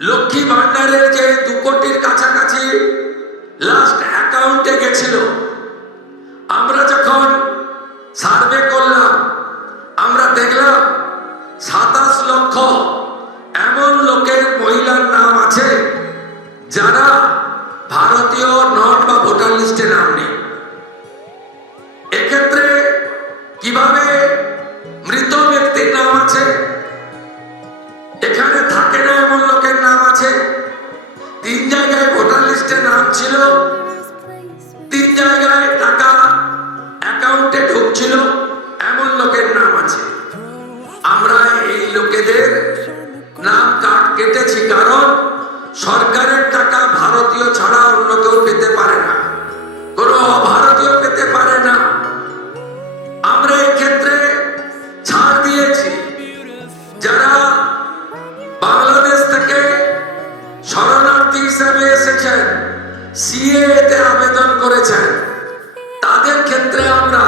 লক্ষ্মী ভান্ডারের যে 2 কোটির কাছাকাছি লাস্ট অ্যাকাউন্টে গেছিল, আমরা যখন সার্ভে করলাম আমরা দেখলাম 27 লক্ষ এমন লোকের মহিলার নাম আছে যারা ভারতীয় নট বা ভোটার লিস্টে নাম নেই। এক্ষেত্রে কিভাবে মৃত ব্যক্তির নাম আছে, এখানে থাকে না এমন লোকের নাম আছে, 3 জায়গায় ভোটার লিস্টে নাম ছিল, 3 জায়গায় টাকা অ্যাকাউন্টে ঢুকছিল এমন লোকের নাম আছে। আমরা এই লোকেদের নাম কেটেছি, কারণ সরকারের টাকা ভারতীয় ছাড়া অন্য কেউ পেতে পারে না, কোন অভারতীয় পেতে পারে না। আমরা এক্ষেত্রে ছাড় দিয়েছি। যারা বাংলাদেশ থেকে শরণার্থী হিসেবে এসেছেন, সিএএ তে আবেদন করেছেন, তাদের ক্ষেত্রে আমরা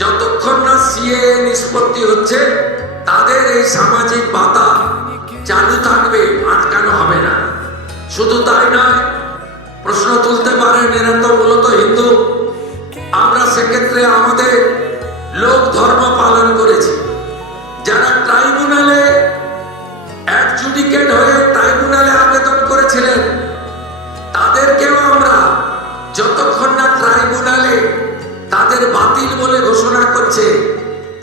যতক্ষণ না সিএএ নিষ্পত্তি হচ্ছে তাদের এই সামাজিক ভাতা চালু থাকবে, আটকানো হবে না। শুধু তাই নয়, প্রশ্ন তুলতে পারেন এরা তো মূলত হিন্দু, আমরা সেক্ষেত্রে আমাদের লোক ধর্ম পালন করেছি। যারা ট্রাইব্যুনালে অ্যাডজুডিকেট হয়ে ট্রাইব্যুনালে আবেদন করেছিলেন তাদেরকেও আমরা যতক্ষণ না ট্রাইব্যুনালে তাদের বাতিল বলে ঘোষণা করছে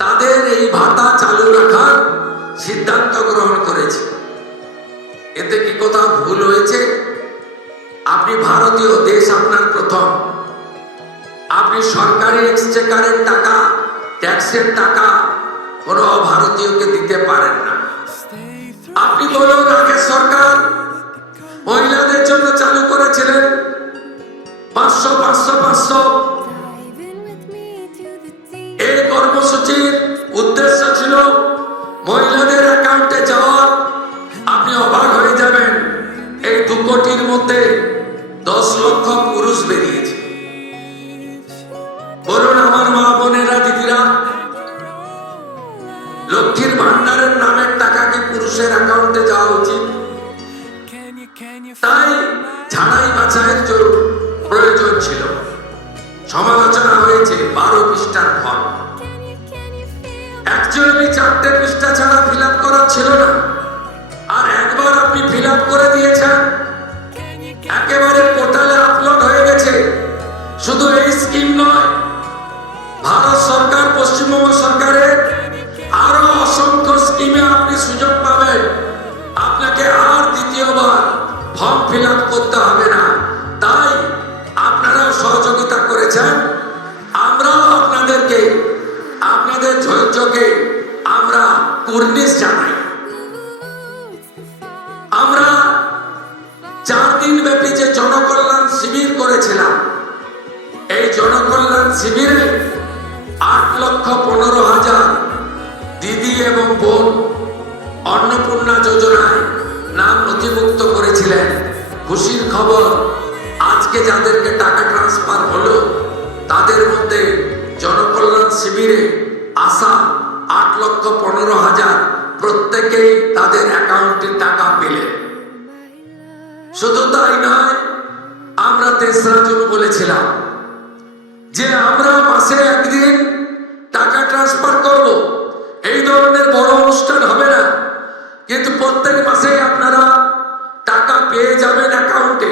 তাদের এই ভাতা চালু রাখার সিদ্ধান্ত গ্রহণ করেছে। এতে কি কোথাও ভুল হয়েছে? আপনি ভারতীয়, দেশ আপনার প্রথম, আপনি সরকারি এক্সচেকারের টাকা, ট্যাক্সের টাকা কোনো ভারতীয়কে দিতে পারেন না। আপনি বলুন, আগে সরকার মহিলাদের জন্য চালু করেছিলেন 500 500 500। এই কর্মসূচির উদ্দেশ্য ছিল মহিলাদের অ্যাকাউন্টে যাওয়া। আপনি অবাক হয়ে যাবেন, এই 2 কোটির মধ্যে 10 লক্ষ পুরুষ বেরিয়েছে। বলুন আমার মা বোনেরা, দিদিরা, লক্ষ্মীর ভান্ডারের নামের টাকা কি পুরুষের অ্যাকাউন্টে যাওয়া উচিত? তাই ছাড়াই বাছাইয়ের প্রয়োজন ছিল। সমালোচনা হয়েছে 12 পৃষ্ঠার ফর্ম, অ্যাকচুয়ালি 4টে পৃষ্ঠা ছাড়া ফিল আপ করা ছিল না। আর একবার আপনি ফিল আপ করে দিয়েছেন, একেবারে পোর্টালে আপলোড হয়ে গেছে। শুধু এই স্কিম নয়, ভারত সরকার, পশ্চিমবঙ্গ সরকারের আরো অসংখ্য স্কিমে আপনি সুযোগ পাবেন। আপনাকে আর দ্বিতীয়বার ফর্ম ফিল আপ করতে হবে না। তাই আপনারাও সহযোগিতা করেছেন, আমরাও আপনাদেরকে, আপনাদের ধৈর্যকে আমরা কুর্নিশ জানাই। আমরা 4 দিন ব্যাপী যে জনকল্যাণ শিবির করেছিলাম, এই জনকল্যাণ শিবিরে 8,15,000 দিদি এবং বোন অন্নপূর্ণা যোজনায় নাম নথিভুক্ত করেছিলেন। খুশির খবর, আজকে যাদেরকে টাকা ট্রান্সফার হলো তাদের মধ্যে জনকল্যাণ শিবিরে আসা 8,15,000 প্রত্যেকেই তাদের অ্যাকাউন্টে টাকা পেলেন। শুধু তাই নয়, আমরা 3রা জুন বলেছিলাম যে আমরা মাসে 1 দিন টাকা ট্রান্সফার করব। এই ধরনের বড় অনুষ্ঠান হবে না, কিন্তু প্রত্যেক মাসে আপনারা টাকা পেয়ে যাবেন অ্যাকাউন্টে।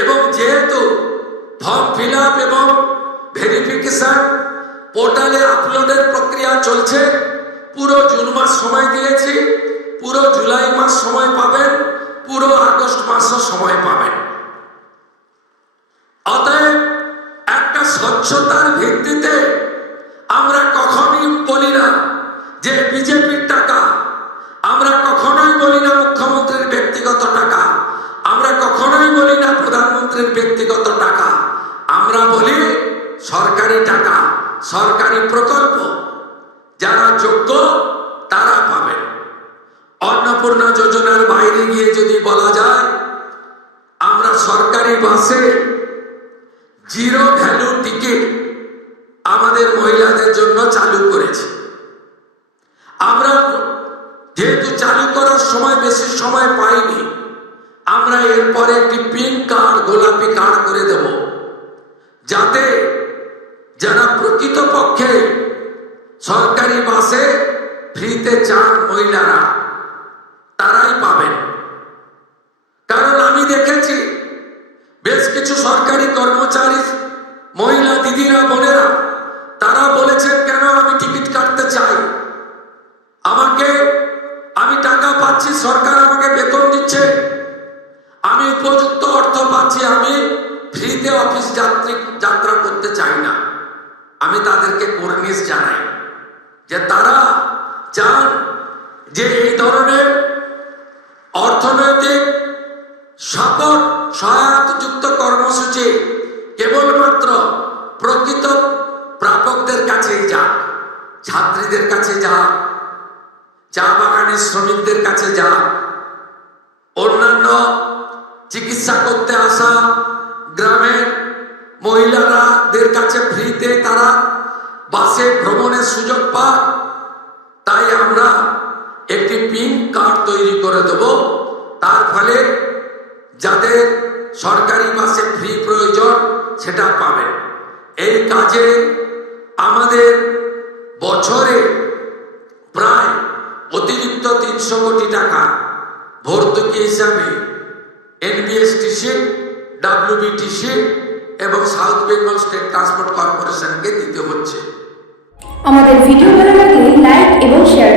এবং যেহেতু ফর্ম ফিল আপ এবং ভেরিফিকেশন পোর্টালে আপলোডের প্রক্রিয়া চলছে, পুরো জুন মাস সময় দিয়েছি, পুরো জুলাই মাস সময় পাবেন, পুরো আগস্ট মাসও সময় পাবেন। অতএব একটা স্বচ্ছতার ভিত্তিতে আমরা কখনোই বলি না যে বিজেপির টাকা, আমরা কখনোই বলি না মুখ্যমন্ত্রীর ব্যক্তিগত টাকা, আমরা কখনোই বলি না প্রধানমন্ত্রীর ব্যক্তিগত টাকা, আমরা বলি সরকারি টাকা, সরকারি প্রকল্প। যারা যোগ্য তারা পাবেন। অন্নপূর্ণা যোজনার বাইরে গিয়ে যদি বলা যায়, আমরা সরকারি বাসে 0 ভ্যালু টিকিট আমাদের মহিলাদের জন্য চালু করেছি। আমরা যেহেতু চালু করার সময় বেশি সময় পাইনি, আমরা এরপরে একটি পিঙ্ক কার্ড, গোলাপি কার্ড করে দেব, যাতে যারা প্রকৃতপক্ষে সরকারি বাসে ফ্রিতে যান মহিলারা, তারাই পাবেন। কারণ আমি দেখেছি বেশ কিছু সরকারি কর্মচারী, মহিলা দিদিরা, বোনেরা, তারা বলেছেন কেন আমি টিকিট কাটতে চাই, আমি টাকা পাচ্ছি, সরকার আমাকে বেতন দিচ্ছে, আমি উপযুক্ত অর্থ পাচ্ছি, আমি ফ্রিতে অফিস যাত্রা করতে চাই না। আমি তাদেরকে কুর্নিশ জানাই যে তারা চান যে এই ধরনের অর্থনৈতিক সাপোর্ট, সহায়তাযুক্ত কর্মসূচি কেবলমাত্র প্রকৃত প্রাপকদের কাছেই যাক, ছাত্রীদের কাছে যাক, চা বাগানের শ্রমিকদের কাছে যাক, অন্যান্য চিকিৎসা করতে আসা গ্রামের মহিলাদের কাছে ফ্রিতে তারা বাসে ভ্রমণের সুযোগ পায়। তাই আমরা একটি পিঙ্ক কার্ড তৈরি করে দেব, তার ফলে যাদের সরকারি বাসে ফ্রি প্রয়োজন সেটা পাবেন। এই কাজে আমাদের বছরে প্রায় অতিরিক্ত 300 কোটি টাকা ভর্তুকি হিসাবে এনবিএসটিসি, ডাব্লিউবিটিসি এবং সাউথ বেঙ্গল স্টেট ট্রান্সপোর্ট কর্পোরেশনকে দিতে হচ্ছে। আমাদের ভিডিও ভালো লাগলে লাইক এবং শেয়ার